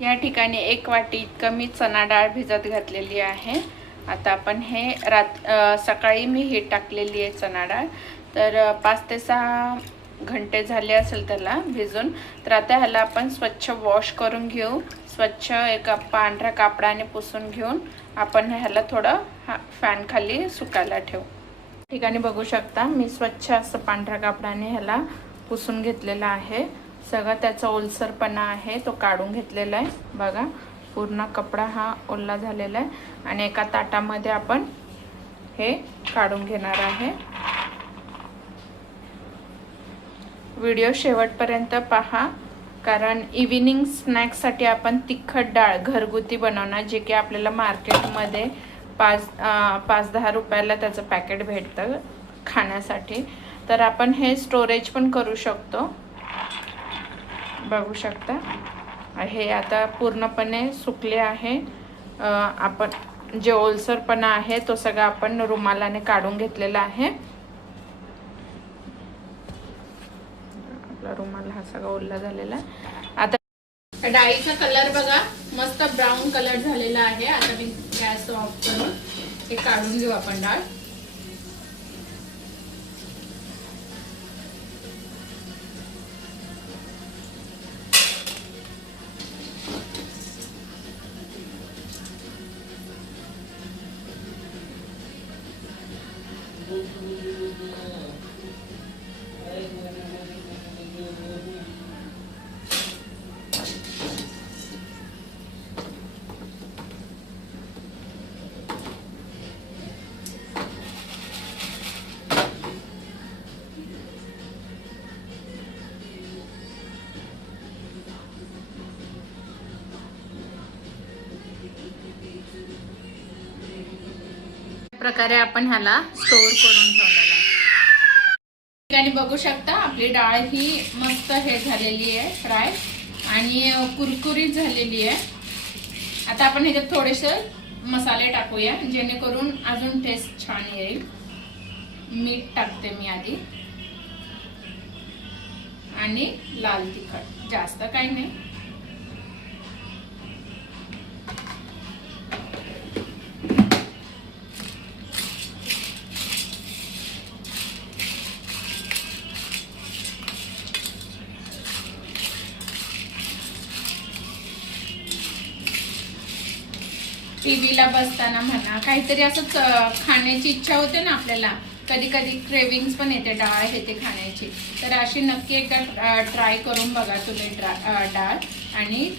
या ठिकाणी 1 वाटी इतकं मी चणा डाळ भिजत घातलेली आहे। आता आपण हे सकाळी मी हे टाकलेली आहे चणा डाळ, तर 5 ते 6 घंटे झाले असेल त्याला भिजून। तर आता ह्याला आपण स्वच्छ वॉश करून घेऊ, स्वच्छ एका पांढऱ्या कापडाने पुसून घेऊन आपण ह्याला थोडं फॅन खाली सुकायला ठेवू। ठिकाणी बघू शकता मी स्वच्छ असं पांढऱ्या कापडाने ह्याला पुसून घेतलेला आहे। सगळा त्याचा ओलसरपणा आहे तो काढून घेतलेला आहे। बघा पूर्ण कपडा हा ओला झालेला आहे आणि एका ताटामध्ये आपण हे काढून घेणार आहे। व्हिडिओ शेवटपर्यंत पहा, कारण इव्हिनिंग स्नॅक्ससाठी आपण तिखट डाळ घरगुती बनवणार, जे की आपल्याला मार्केटमध्ये 5-10 रुपयाला त्याचं पॅकेट भेटतं खाण्यासाठी। तर आपण हे स्टोरेज पण करू शकतो। बघू शकता हे आता पूर्णपणे सुकले आहे। आपण जे ओलसरपणा आहे तो सगळा आपण रुमालाने काढून घेतलेला आहे। आपला रुमाल हा सगळा ओला झालेला आहे। आता डाळीचा कलर बघा मस्त ब्राऊन कलर झालेला आहे। आता मी गॅस ऑफ करून हे काढून घेऊ आपण डाळ। प्रकारे आपण ह्याला स्टोर करून ठेवलेला आहे। ठिकाणी बघू शकता आपली डाळ ही मस्त हे झालेली आहे, फ्राय आणि कुरकुरीत झालेली आहे। आता आपण ह्याच्यात थोडेसे मसाले टाकूया जेणेकरून अजून टेस्ट छान येईल। मीठ टाकते मी आधी आणि लाल तिखट, जास्त काही नाही। टीव्हीला बसताना म्हणा काहीतरी असंच खाण्याची इच्छा होते ना आपल्याला, कधी कधी क्रेविंग्स पण येते डाळ येते खाण्याची। तर अशी नक्की एकदा ट्राय करून बघा तुम्ही डाळ, आणि